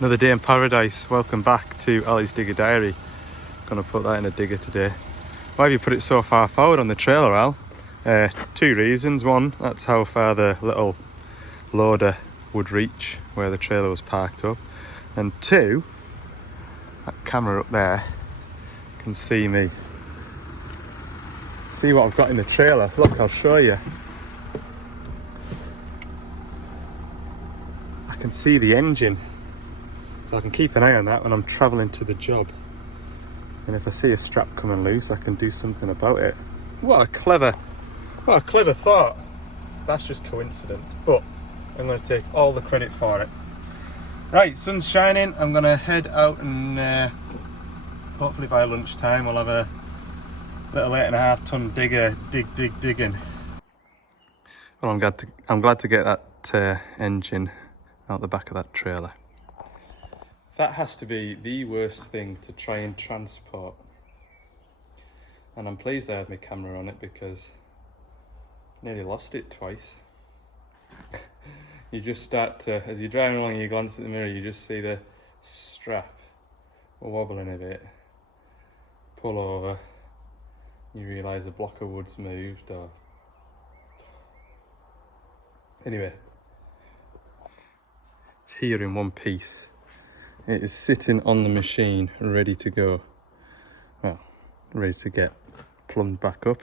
Another day in paradise. Welcome back to Ali's Digger Diary. Gonna put that in a digger today. Why have you put it so far forward on the trailer, Al? Two reasons. One, that's how far the little loader would reach where the trailer was parked up. And two, that camera up there can see me. See what I've got in the trailer. Look, I'll show you. I can see the engine. So I can keep an eye on that when I'm travelling to the job. And if I see a strap coming loose, I can do something about it. What a clever thought. That's just coincidence, but I'm going to take all the credit for it. Right, sun's shining. I'm going to head out and hopefully by lunchtime we'll have a little 8.5 ton digger digging. Well, I'm glad to get that engine out the back of that trailer. That has to be the worst thing to try and transport. And I'm pleased I had my camera on it because I nearly lost it twice. You just start to, as you're driving along and you glance at the mirror, you just see the strap wobbling a bit. Pull over, you realise a block of wood's moved or... Anyway, it's here in one piece. It is sitting on the machine, ready to go. Well, ready to get plumbed back up.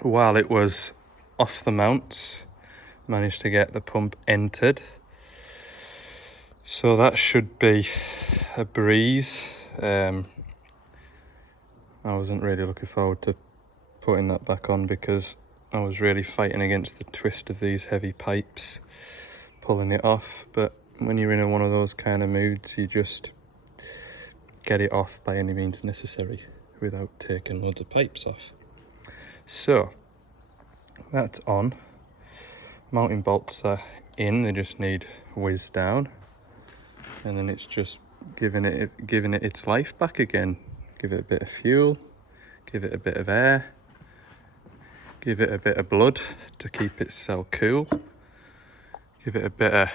While it was off the mounts, managed to get the pump entered. So that should be a breeze. I wasn't really looking forward to putting that back on because I was really fighting against the twist of these heavy pipes, pulling it off. But when you're in one of those kind of moods, you just get it off by any means necessary without taking loads of pipes off. So that's on. Mounting bolts are in, they just need whiz down, and then it's just giving it its life back again. Give it a bit of fuel, give it a bit of air, give it a bit of blood to keep itself cool, give it a bit of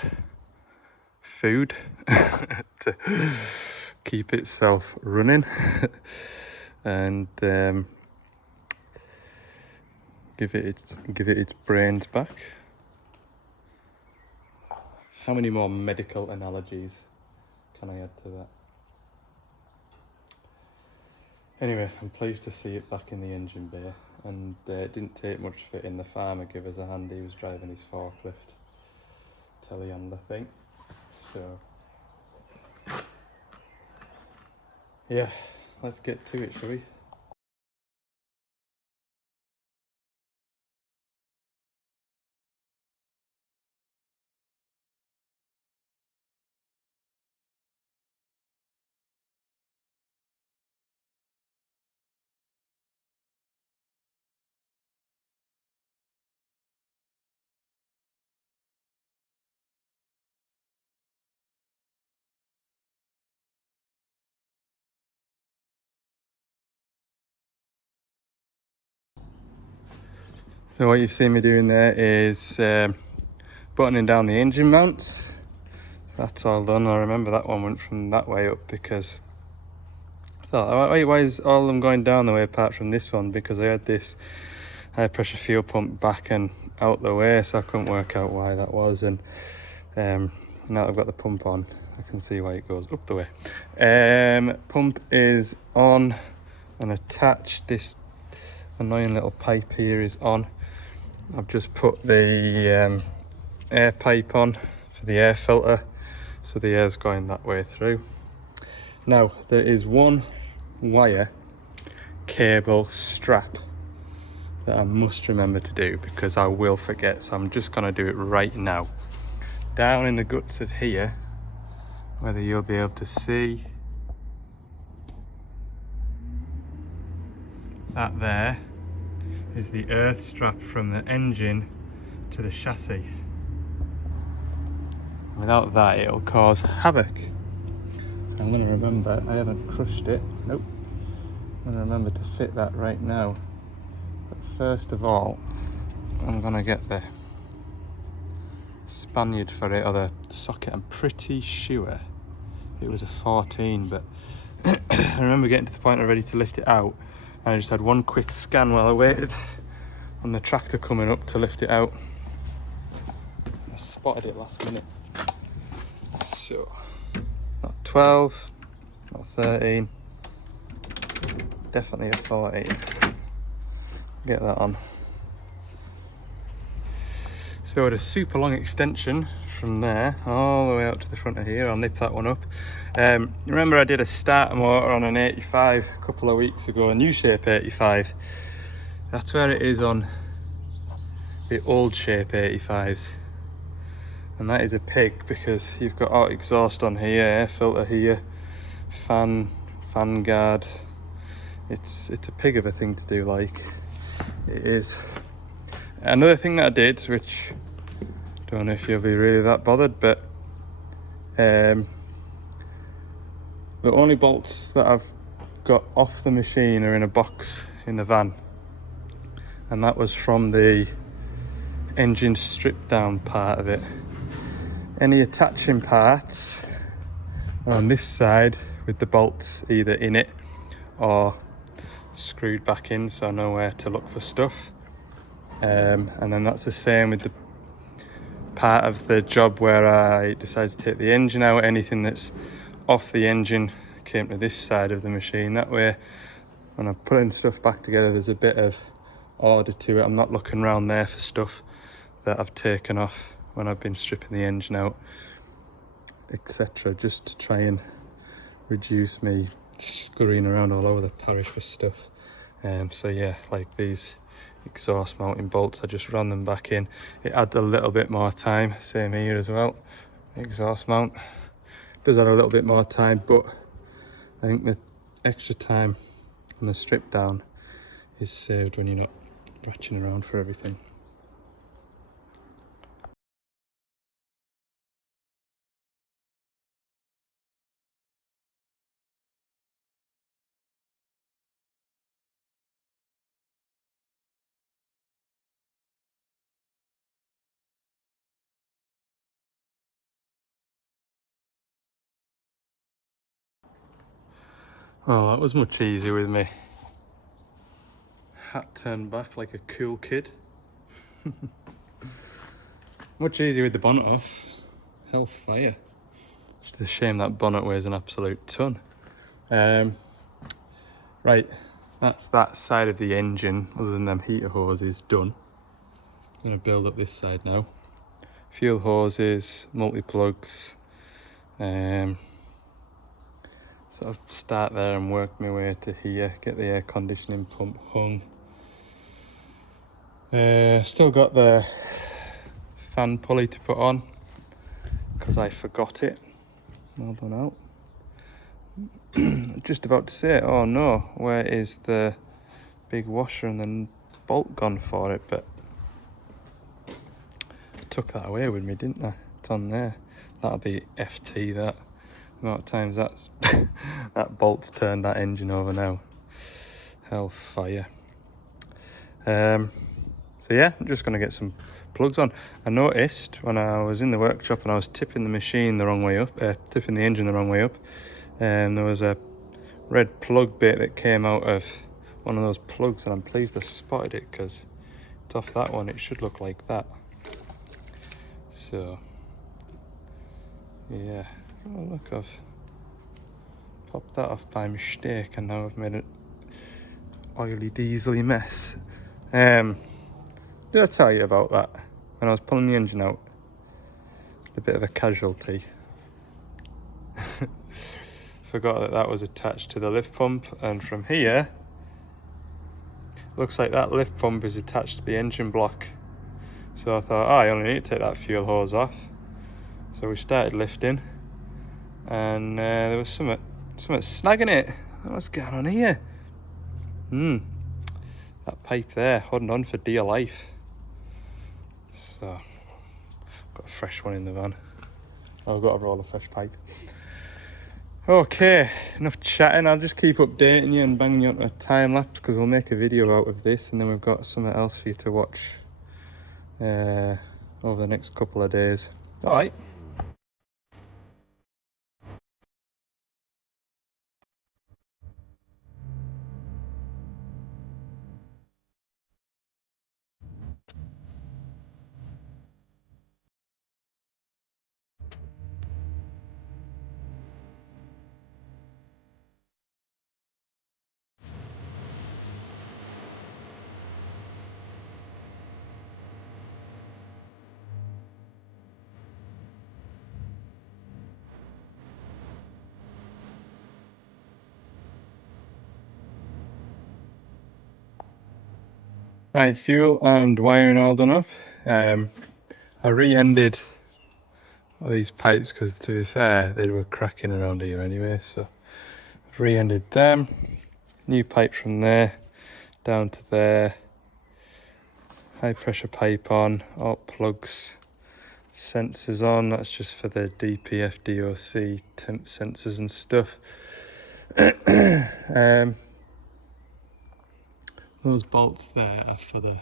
food to keep itself running, and give it its brains back. How many more medical analogies can I add to that? Anyway, I'm pleased to see it back in the engine bay, and it didn't take much for it in. The farmer gave us a hand. He was driving his forklift, telehandler thing. So yeah, let's get to it, shall we? So what you've seen me doing there is buttoning down the engine mounts. That's all done. I remember that one went from that way up because I thought, why is all of them going down the way apart from this one? Because I had this high pressure fuel pump back and out the way, so I couldn't work out why that was. And now I've got the pump on, I can see why it goes up the way. Pump is on and attached. This annoying little pipe here is on. I've just put the air pipe on for the air filter, so the air's going that way through. Now there is one wire cable strap that I must remember to do because I will forget, so I'm just going to do it right now. Down in the guts of here, whether you'll be able to see that, there is the earth strap from the engine to the chassis. Without that, it'll cause havoc. So I'm going to remember, I haven't crushed it, nope. I'm going to remember to fit that right now. But first of all, I'm going to get the Spaniard for it, or the socket. I'm pretty sure it was a 14, but I remember getting to the point of ready to lift it out, and I just had one quick scan while I waited on the tractor coming up to lift it out. I spotted it last minute. So, not 12, not 13, definitely a 14. Get that on. So with a super long extension from there all the way up to the front of here. I'll nip that one up. Remember I did a starter motor on an 85 a couple of weeks ago, a new shape 85. That's where it is on the old shape 85s. And that is a pig, because you've got out exhaust on here, air filter here, fan guard. It's a pig of a thing to do, like it is. Another thing that I did, which I don't know if you'll be really that bothered, but the only bolts that I've got off the machine are in a box in the van, and that was from the engine strip down part of it. Any attaching parts are on this side with the bolts either in it or screwed back in, so I know where to look for stuff. And then that's the same with the part of the job where I decided to take the engine out. Anything that's off the engine came to this side of the machine. That way, when I'm putting stuff back together, there's a bit of order to it. I'm not looking around there for stuff that I've taken off when I've been stripping the engine out, etc., just to try and reduce me scurrying around all over the parish for stuff. So yeah, like these exhaust mounting bolts, I just ran them back in. It adds a little bit more time, same here as well. Exhaust mount does add a little bit more time, but I think the extra time on the strip down is saved when you're not ratcheting around for everything. Well, that was much easier with me hat turned back like a cool kid. Much easier with the bonnet off. Hellfire. It's a shame that bonnet weighs an absolute ton. Right, that's that side of the engine, other than them heater hoses, done. I'm going to build up this side now. Fuel hoses, multi-plugs. Sort of start there and work my way to here, get the air conditioning pump hung. Still got the fan pulley to put on because I forgot it. Well done out. Just about to say, oh no, where is the big washer and the bolt gone for it? But I took that away with me, didn't I? It's on there. That'll be FT, that. The amount of times that's that bolt's turned that engine over now. Hellfire. So yeah, I'm just going to get some plugs on. I noticed when I was in the workshop and I was tipping the machine the wrong way up, tipping the engine the wrong way up, and there was a red plug bit that came out of one of those plugs, and I'm pleased I spotted it because it's off that one. It should look like that. So yeah, oh look, I've popped that off by mistake and now I've made an oily diesely mess. Did I tell you about that when I was pulling the engine out? A bit of a casualty. Forgot that that was attached to the lift pump, and from here looks like that lift pump is attached to the engine block. So I thought, oh, I only need to take that fuel hose off. So we started lifting, and there was something snagging it. What's going on here? That pipe there, holding on for dear life. So got a fresh one in the van. I've got to roll a fresh pipe. Okay, enough chatting. I'll just keep updating you and banging you onto a time lapse because we'll make a video out of this, and then we've got something else for you to watch over the next couple of days. All right. Right, fuel and wiring all done up. I re-ended all these pipes because, to be fair, they were cracking around here anyway, so I've re-ended them. New pipe from there down to there. High pressure pipe on, all plugs, sensors on. That's just for the DPF, DOC, temp sensors and stuff. Those bolts there are for the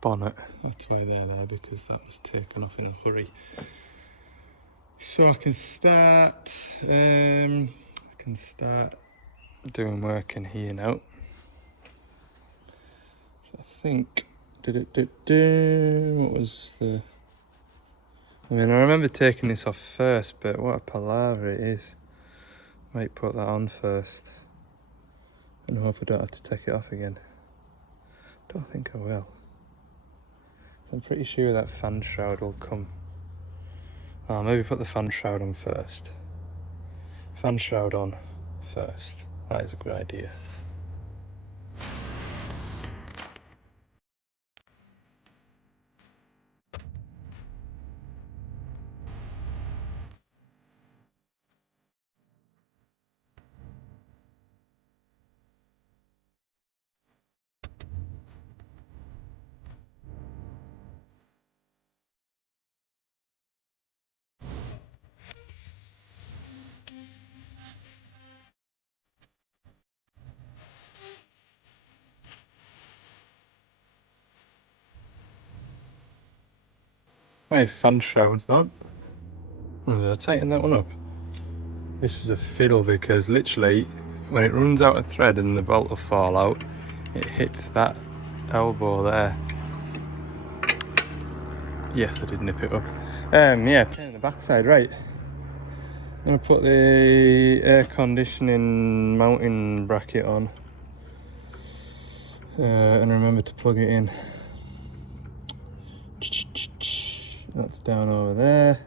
bonnet. That's why they're there, because that was taken off in a hurry. So I can start doing work in here now. So I think what was the, I mean, I remember taking this off first, but what a palaver it is. Might put that on first and hope I don't have to take it off again. Don't think I will. I'm pretty sure that fan shroud will come. Oh, maybe put the fan shroud on first. Fan shroud on first. That is a good idea. My fan shroud's on. Did I tighten that one up? This is a fiddle because literally when it runs out of thread and the bolt will fall out, it hits that elbow there. Yes, I did nip it up. Yeah, pain in the backside, right. I'm gonna put the air conditioning mounting bracket on. And remember to plug it in. That's down over there.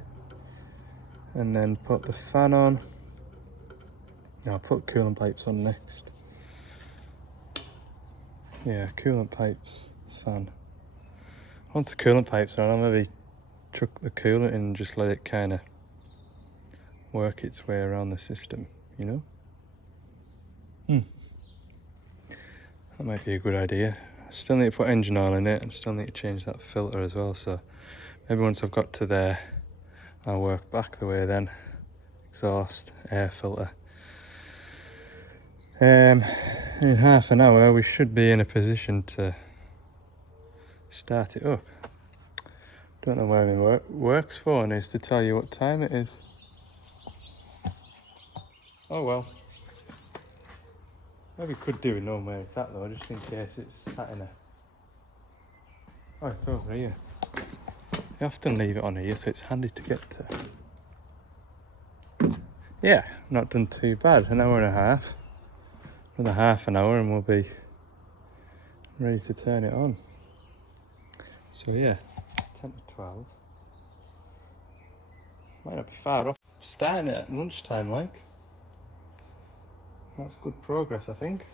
And then put the fan on. Now I'll put coolant pipes on next. Yeah, coolant pipes, fan. Once the coolant pipes are on, I'll maybe chuck the coolant in and just let it kind of work its way around the system, you know? That might be a good idea. I still need to put engine oil in it and still need to change that filter as well, so maybe once I've got to there, I'll work back the way then. Exhaust, air filter. In half an hour we should be in a position to start it up. Don't know where my works phone is to tell you what time it is. Oh well. Maybe could do with knowing where it's at though, just in case it's sat in a... Oh, it's over here. I often leave it on here, so it's handy to get to. Yeah, not done too bad. An hour and a half. Another half an hour and we'll be ready to turn it on. So yeah, 10 to 12. Might not be far off. Starting it at lunchtime, like. That's good progress, I think.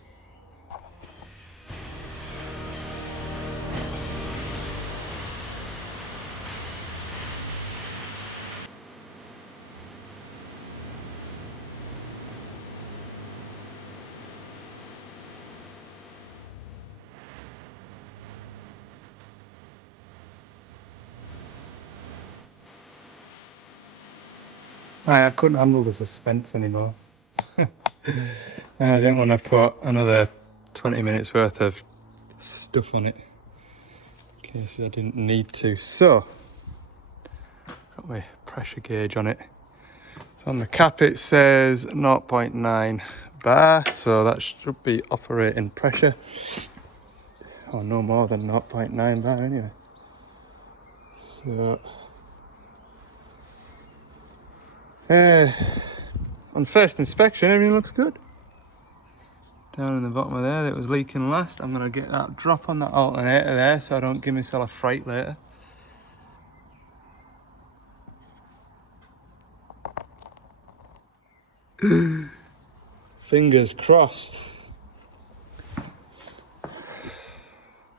I couldn't handle the suspense anymore. And I didn't want to put another 20 minutes worth of stuff on it in case I didn't need to. So, got my pressure gauge on it. So on the cap it says 0.9 bar, so that should be operating pressure. Or no more than 0.9 bar anyway. So, on first inspection everything looks good. Down in the bottom of there that was leaking last, I'm going to get that drop on that alternator there so I don't give myself a fright later. Fingers crossed.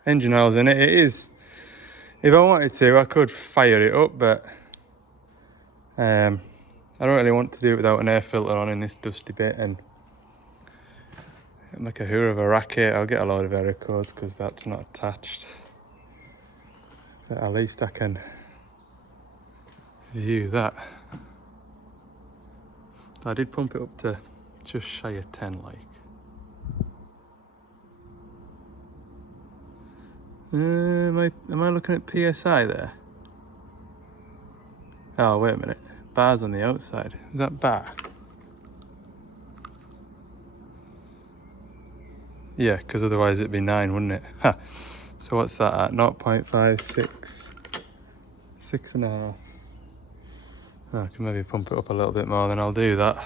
engine oil's in it. It is, if I wanted to, I could fire it up, but I don't really want to do it without an air filter on in this dusty bit and make a hooer of a racket. I'll get a load of error codes because that's not attached. But at least I can view that. I did pump it up to just shy of 10 like. Am I looking at PSI there? Oh, wait a minute. Bar's on the outside. Is that bar? Yeah, because otherwise it'd be 9, wouldn't it? Ha. So what's that at? 0.56, 6.5. Oh, I can maybe pump it up a little bit more, then I'll do that.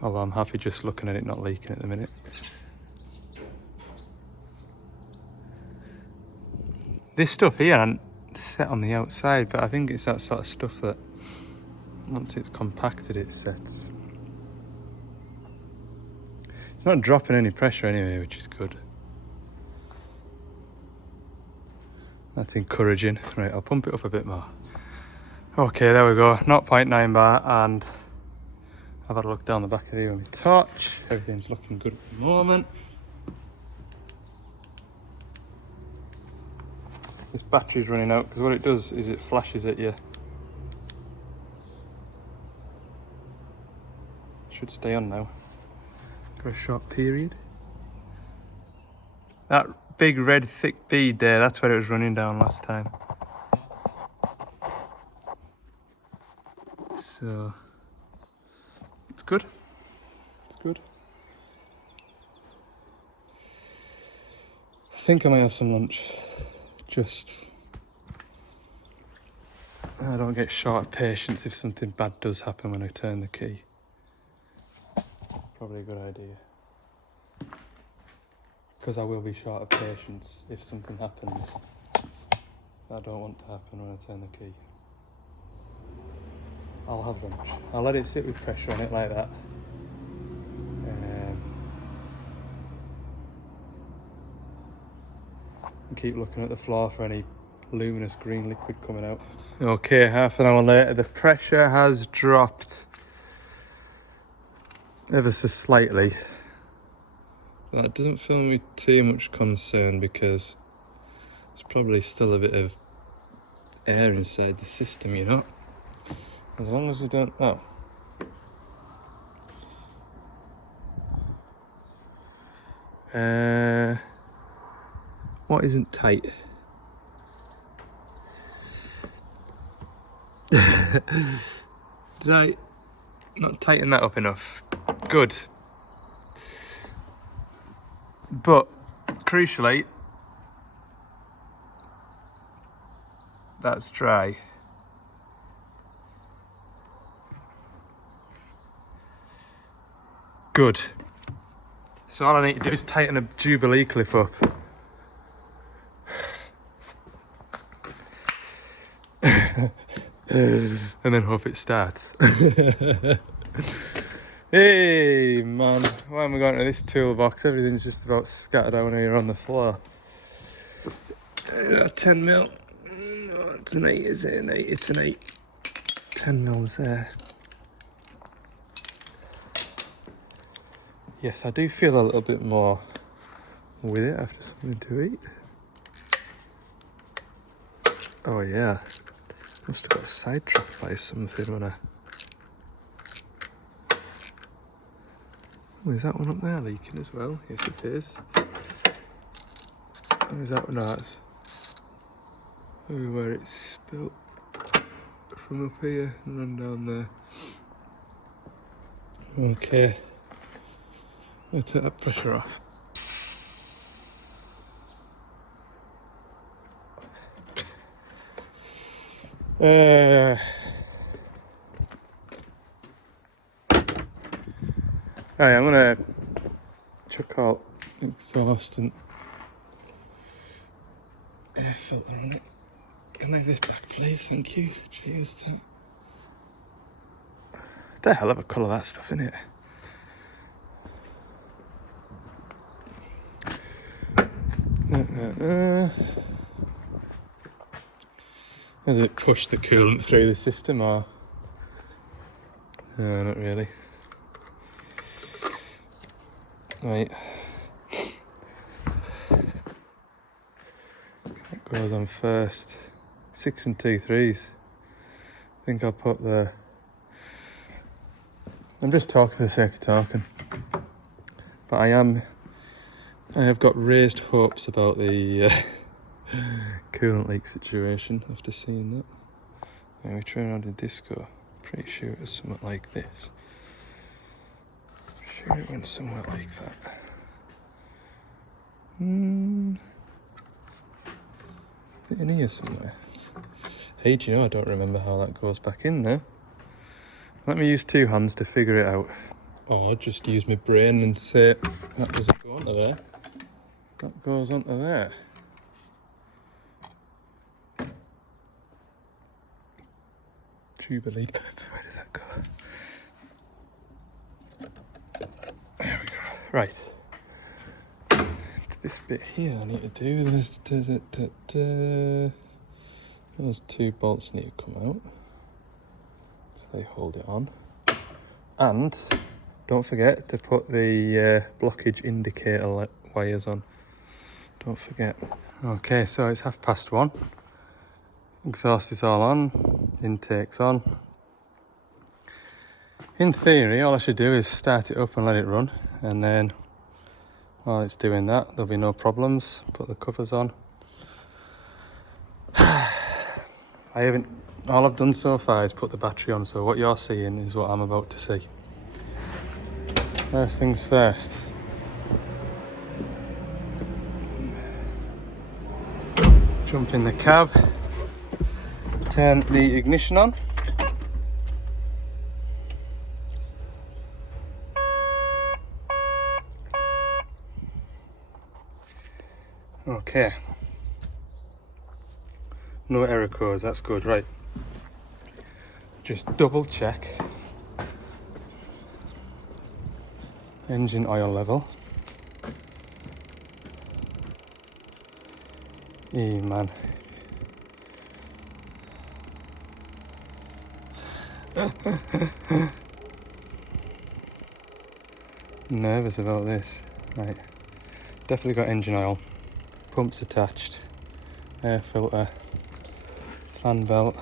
Although I'm happy just looking at it not leaking at the minute. This stuff here ain't set on the outside, but I think it's that sort of stuff that once it's compacted it sets. It's not dropping any pressure anyway, which is good. That's encouraging. Right, I'll pump it up a bit more. Okay, there we go, 0.9 bar, and I've had a look down the back of here with my torch. Everything's looking good at the moment. This battery's running out because what it does is it flashes at you. Should stay on now for a short period. That big red thick bead there, that's where it was running down last time. So it's good. It's good. I think I might have some lunch. Just I don't get short of patience if something bad does happen when I turn the key. Probably a good idea. Because I will be short of patience if something happens that I don't want to happen when I turn the key. I'll have lunch. I'll let it sit with pressure on it like that. And keep looking at the floor for any luminous green liquid coming out. Okay, half an hour later, the pressure has dropped ever so slightly. That doesn't fill me with too much concern because there's probably still a bit of air inside the system, you know. As long as we don't... Oh. What isn't tight? Did I not tighten that up enough? Good. But, crucially, that's dry. Good. So all I need to do is tighten a Jubilee clip up. And then hope it starts. Hey man, why am I going to this toolbox? Everything's just about scattered out here on the floor. 10 mil. No, it's an 8, is it? An 8, it's an 8. 10 mils there. Yes, I do feel a little bit more with it after something to eat. Oh yeah, must have got sidetracked by something when I... Oh, is that one up there leaking as well? Yes it is. Oh, is that one? No, that's where it's spilt from up here and run down there. Okay, I'll take that pressure off. Right, I'm gonna chuck out exhaust and air filter on it. Can I have this back, please? Thank you. Cheers. The hell of a colour that stuff, isn't it? Does it push the coolant through the system or? No, not really. Right. That goes on first. 6 and 2 3s. I think I'll put the... I'm just talking for the sake of talking. But I have got raised hopes about the coolant leak situation after seeing that. When we try around in disco, pretty sure it was something like this. Sure it went somewhere like that. In here somewhere. Hey, do you know, I don't remember how that goes back in there. Let me use 2 hands to figure it out. Or just use my brain and say, that doesn't go onto there. That goes onto there. Jubilee. Where did that go? There we go. Right. It's this bit here I need to do. Those 2 bolts need to come out. So they hold it on. And don't forget to put the blockage indicator wires on. Don't forget. Okay, so it's 1:30. Exhaust is all on. Intake's on. In theory, all I should do is start it up and let it run. And then while it's doing that, there'll be no problems. Put the covers on. All I've done so far is put the battery on, so what you're seeing is what I'm about to see. First things first. Jump in the cab, turn the ignition on. Okay. No error codes, that's good, right. Just double check engine oil level. Man. Nervous about this. Right. Definitely got engine oil. Pumps attached. Air filter. Fan belt.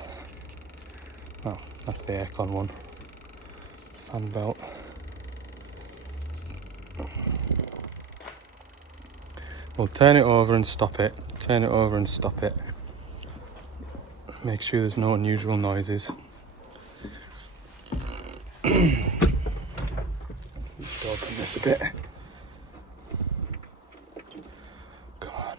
Oh, that's the aircon one. Fan belt. We'll turn it over and stop it. Turn it over and stop it. Make sure there's no unusual noises. Just open this a bit. Come on.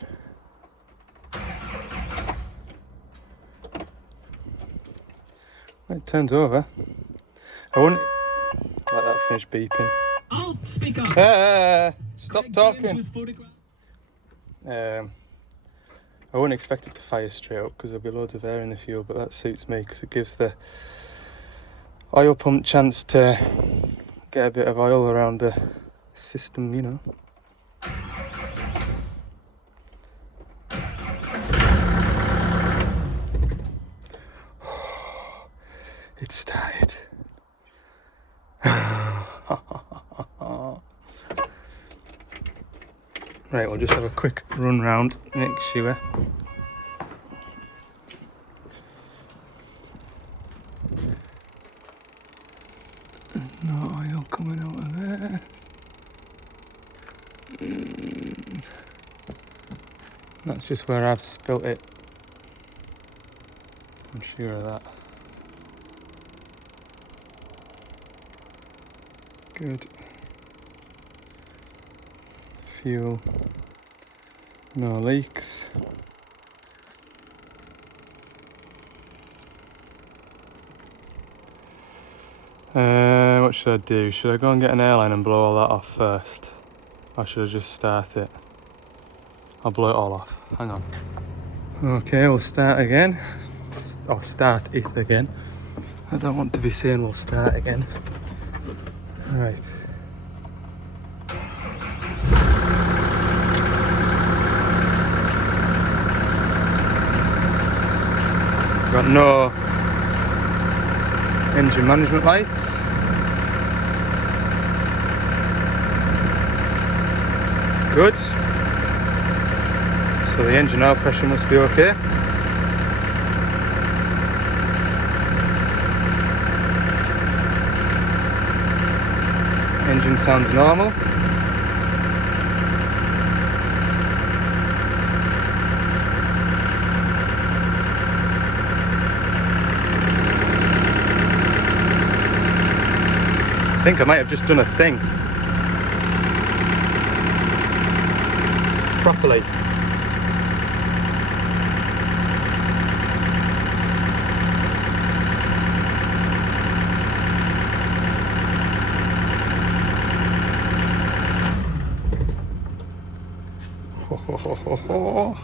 It turns over. I wouldn't let that finish beeping. I'll speak up. Stop talking. I wouldn't expect it to fire straight up because there'll be loads of air in the fuel, but that suits me because it gives the oil pump chance to get a bit of oil around the system, you know. It started. Right, we'll just have a quick run round, make sure. No oil coming out of there. That's just where I've spilt it. I'm sure of that. Good. Fuel. No leaks. What should I do? Should I go and get an airline and blow all that off first? Or should I just start it? I'll blow it all off. Hang on. Okay, we'll start again. Or start it again. I don't want to be saying we'll start again. Right. Got no engine management lights. Good. So the engine oil pressure must be okay. Engine sounds normal. I think I might have just done a thing properly. Ho, ho, ho, ho, ho.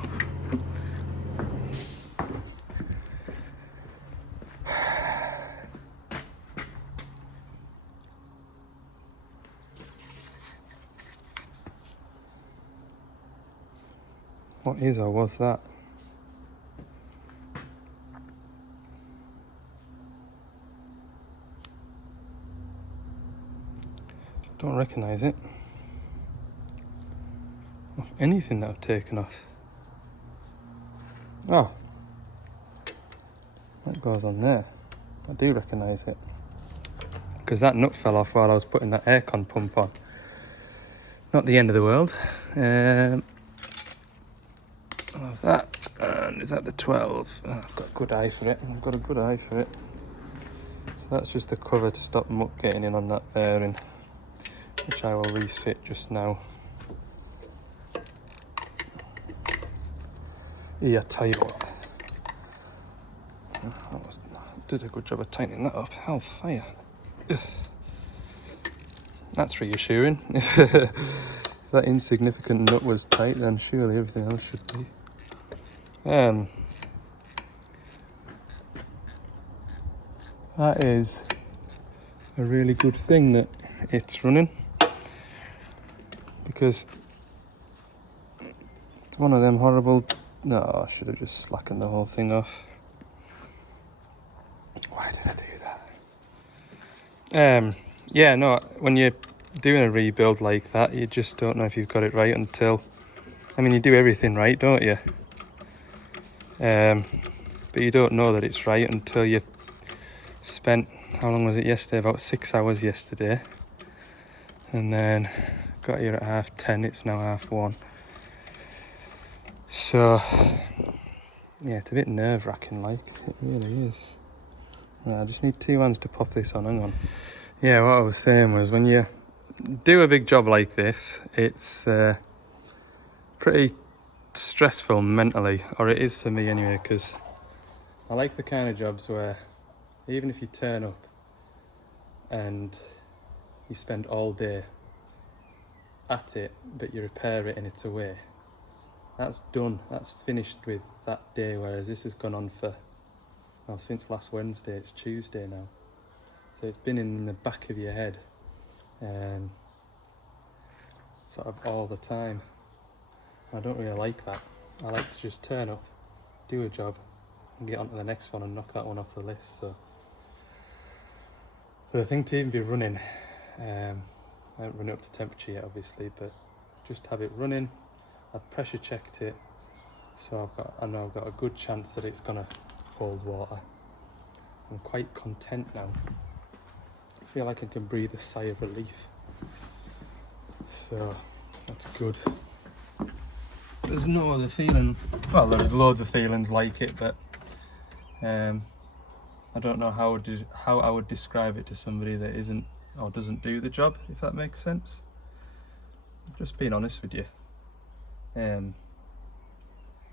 What is or was that? Don't recognise it. Of anything that I've taken off. Oh, that goes on there. I do recognise it. Because that nut fell off while I was putting that aircon pump on. Not the end of the world. I'll have that. And is that the 12? Oh, I've got a good eye for it. I've got a good eye for it. So that's just the cover to stop muck getting in on that bearing, which I will refit just now. Yeah, I tell you what. I did a good job of tightening that up. Hellfire. Ugh. That's reassuring. If that insignificant nut was tight, then surely everything else should be. That is a really good thing that it's running, because it's one of them horrible... No, I should have just slackened the whole thing off. Why did I do that? Yeah, no, when you're doing a rebuild like that, you just don't know if you've got it right until... I mean, you do everything right, don't you? But you don't know that it's right until you've spent... How long was it yesterday? About 6 hours yesterday. And then got here at 10:30, it's now 1:30. So, yeah, it's a bit nerve-wracking, like, it really is. I just need 2 hands to pop this on, hang on. Yeah, what I was saying was, when you do a big job like this, it's pretty stressful mentally, or it is for me anyway, because I like the kind of jobs where even if you turn up and you spend all day at it, but you repair it and it's away, that's done, that's finished with that day, whereas this has gone on for, well, since last Wednesday, it's Tuesday now. So it's been in the back of your head, sort of all the time. I don't really like that. I like to just turn up, do a job, and get on to the next one and knock that one off the list. So the thing to even be running, I haven't run it up to temperature yet, obviously, but just have it running. I've pressure checked it, so I know I've got a good chance that it's gonna hold water. I'm quite content now. I feel like I can breathe a sigh of relief. So that's good. There's no other feeling. Well, there's loads of feelings like it, but I don't know how I would describe it to somebody that isn't or doesn't do the job, if that makes sense. Just being honest with you.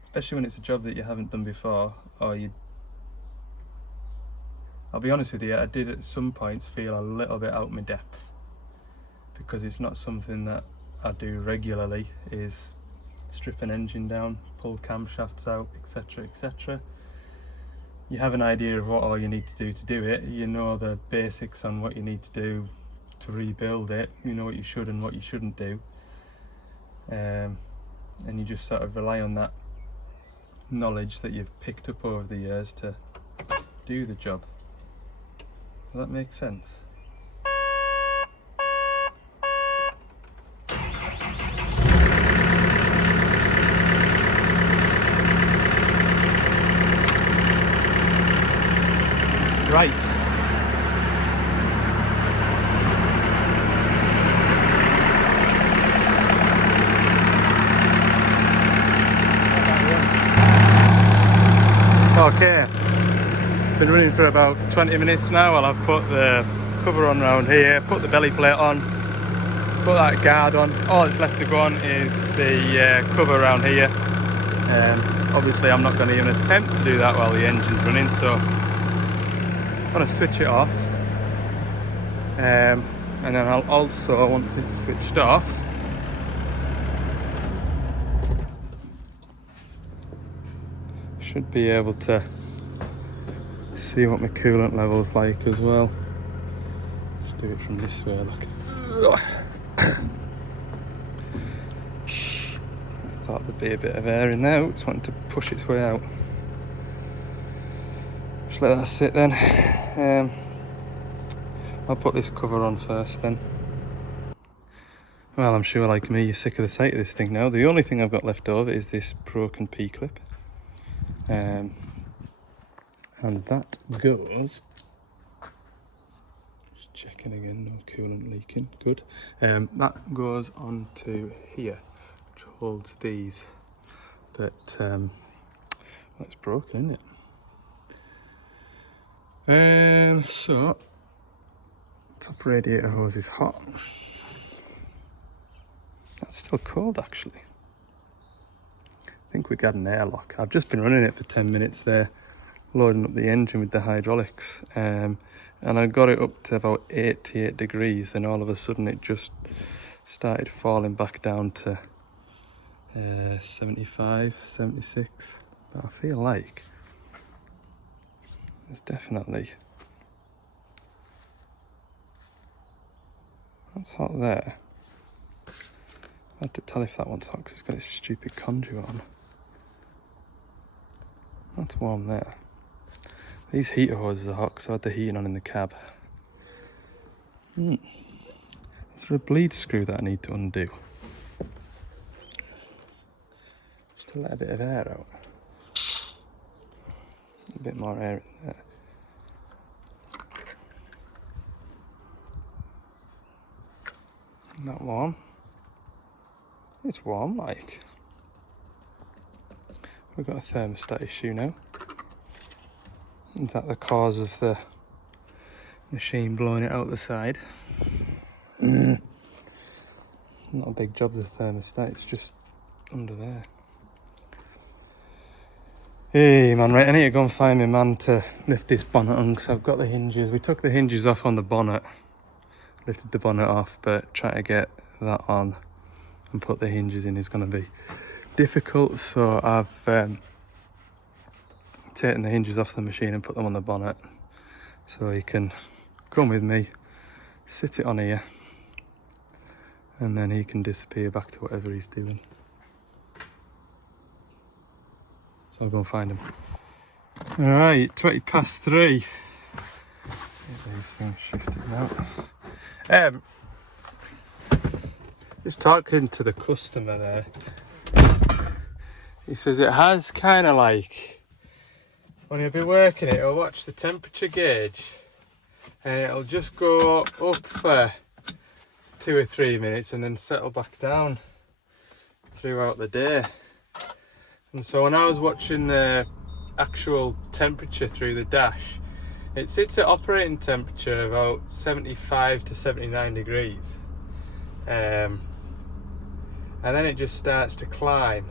Especially when it's a job that you haven't done before, or I'll be honest with you, I did at some points feel a little bit out of my depth, because it's not something that I do regularly, is strip an engine down, pull camshafts out, etc, etc. You have an idea of what all you need to do it, you know the basics on what you need to do to rebuild it, you know what you should and what you shouldn't do, and you just sort of rely on that knowledge that you've picked up over the years to do the job. Does that make sense? Right. Okay, it's been running for about 20 minutes now while I've put the cover on round here, put the belly plate on, put that guard on. All that's left to go on is the cover around here. Obviously I'm not going to even attempt to do that while the engine's running, so I'm going to switch it off. And then I'll also, once it's switched off, should be able to see what my coolant level's like as well. Just do it from this way, like. Thought there'd be a bit of air in there. It's wanting to push its way out. Just let that sit then. I'll put this cover on first then. Well, I'm sure like me you're sick of the sight of this thing now. The only thing I've got left over is this broken P-clip. And that goes, just checking again, no coolant leaking, good. That goes onto here, which holds these, but well, it's broken, isn't it? So, top radiator hose is hot. That's still cold actually. I think we got an airlock. I've just been running it for 10 minutes there, loading up the engine with the hydraulics, and I got it up to about 88 degrees, then all of a sudden it just started falling back down to 75, 76. But I feel like there's definitely, that's hot there. I had to tell if that one's hot because it's got this stupid conduit on. That's warm there. These heater hoses are hot because I had the heating on in the cab. Is there a bleed screw that I need to undo? Just to let a bit of air out. A bit more air in there. Isn't that warm? It's warm, like. We've got a thermostat issue now. Is that the cause of the machine blowing it out the side? Not a big job, the thermostat, it's just under there. Hey man, right, I need to go and find my man to lift this bonnet on because I've got the hinges. We took the hinges off on the bonnet, lifted the bonnet off, but trying to get that on and put the hinges in is going to be difficult, so I've taken the hinges off the machine and put them on the bonnet so he can come with me, sit it on here, and then he can disappear back to whatever he's doing. So I'll go and find him. Alright, 20 past 3. Get these things shifted now. Just talking to the customer there. He says it has kind of like, when you'll be working it, it'll watch the temperature gauge and it'll just go up for 2 or 3 minutes and then settle back down throughout the day. And so when I was watching the actual temperature through the dash, it sits at operating temperature about 75 to 79 degrees. And then it just starts to climb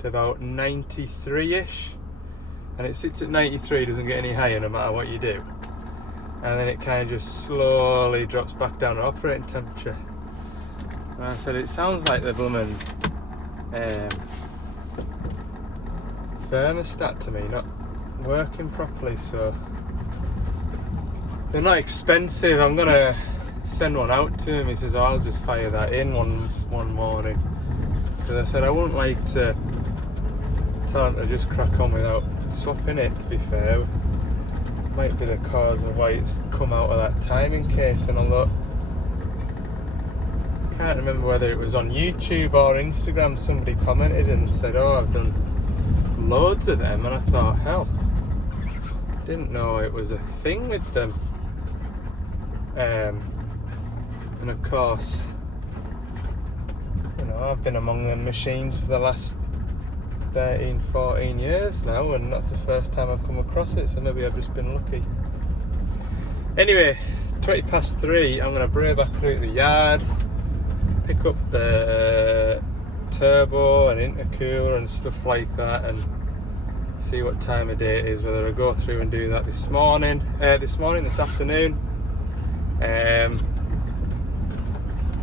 to about 93-ish, and it sits at 93, doesn't get any higher no matter what you do, and then it kind of just slowly drops back down to operating temperature. And I said it sounds like the blooming thermostat to me, not working properly. So they're not expensive. I'm gonna send one out to him. He says, oh, I'll just fire that in one morning, because I said I wouldn't like to tell him to just crack on without swapping it, to be fair. might be the cause of why it's come out of that timing case. And although I can't remember whether it was on YouTube or Instagram, somebody commented and said, oh, I've done loads of them, and I thought, hell, didn't know it was a thing with them. And of course, you know, I've been among them machines for the last 13, 14 years now, and that's the first time I've come across it, so maybe I've just been lucky. Anyway, 3:20, I'm going to bring back through the yard, pick up the turbo and intercooler and stuff like that, and see what time of day it is, whether I go through and do that this afternoon,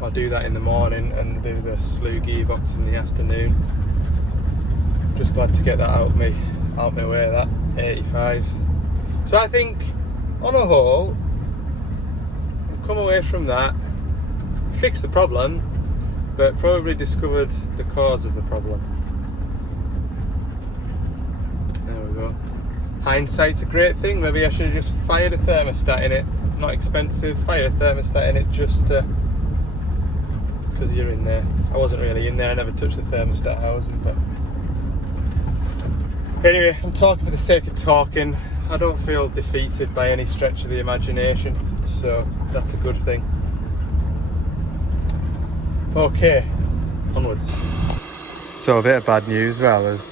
I'll do that in the morning and do the slew gearbox in the afternoon. Just glad to get that out my way, that 85. So I think on a whole, I've come away from that, fixed the problem, but probably discovered the cause of the problem. There we go. Hindsight's a great thing. Maybe I should have just fired a thermostat in it. Not expensive, fire a thermostat in it just because you're in there. I wasn't really in there, I never touched the thermostat housing, but anyway, I'm talking for the sake of talking. I don't feel defeated by any stretch of the imagination, so that's a good thing. Okay, onwards. So a bit of bad news, well, there's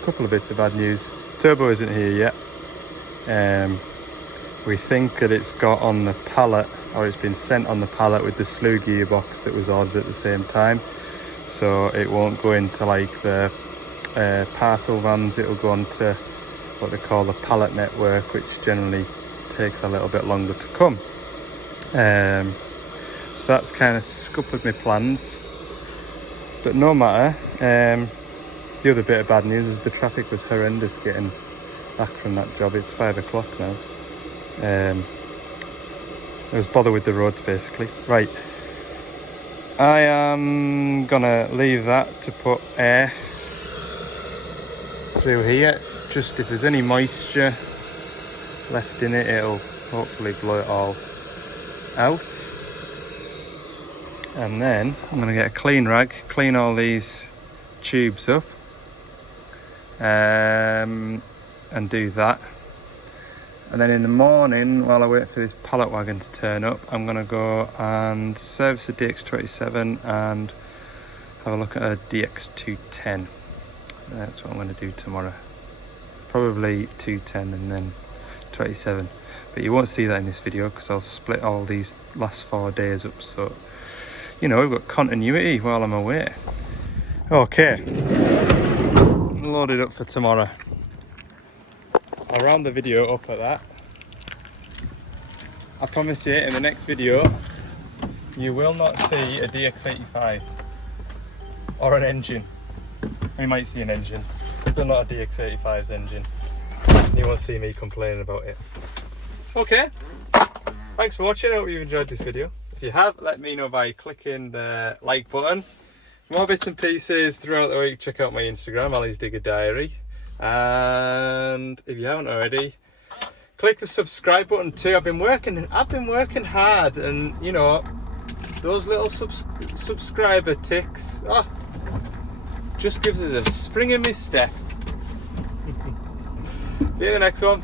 a couple of bits of bad news. Turbo isn't here yet. We think that it's got on the pallet, or it's been sent on the pallet with the slew gearbox that was ordered at the same time. So it won't go into like the parcel vans, it'll go onto what they call the pallet network, which generally takes a little bit longer to come. So that's kind of scuppered my plans, but no matter. The other bit of bad news is the traffic was horrendous getting back from that job. It's 5 o'clock now. I was bothered with the roads basically. Right, I am gonna leave that to put air through here, just if there's any moisture left in it, it'll hopefully blow it all out. And then I'm going to get a clean rag, clean all these tubes up, and do that. And then in the morning, while I wait for this pallet wagon to turn up, I'm going to go and service the DX27 and have a look at a DX210. That's what I'm going to do tomorrow. Probably 210 and then 27. But you won't see that in this video because I'll split all these last 4 days up, so you know, we've got continuity while I'm away. Okay, loaded up for tomorrow. I'll round the video up at that. I promise you, in the next video you will not see a DX85 or an engine. You might see an engine, but not a DX85's engine. You won't see me complaining about it. Okay, thanks for watching. I hope you've enjoyed this video. If you have, let me know by clicking the like button. For more bits and pieces throughout the week, check out my Instagram, Ali's Digger Diary. And if you haven't already, click the subscribe button too. I've been working hard, and you know, those little subscriber ticks, just gives us a spring in my step. See you in the next one.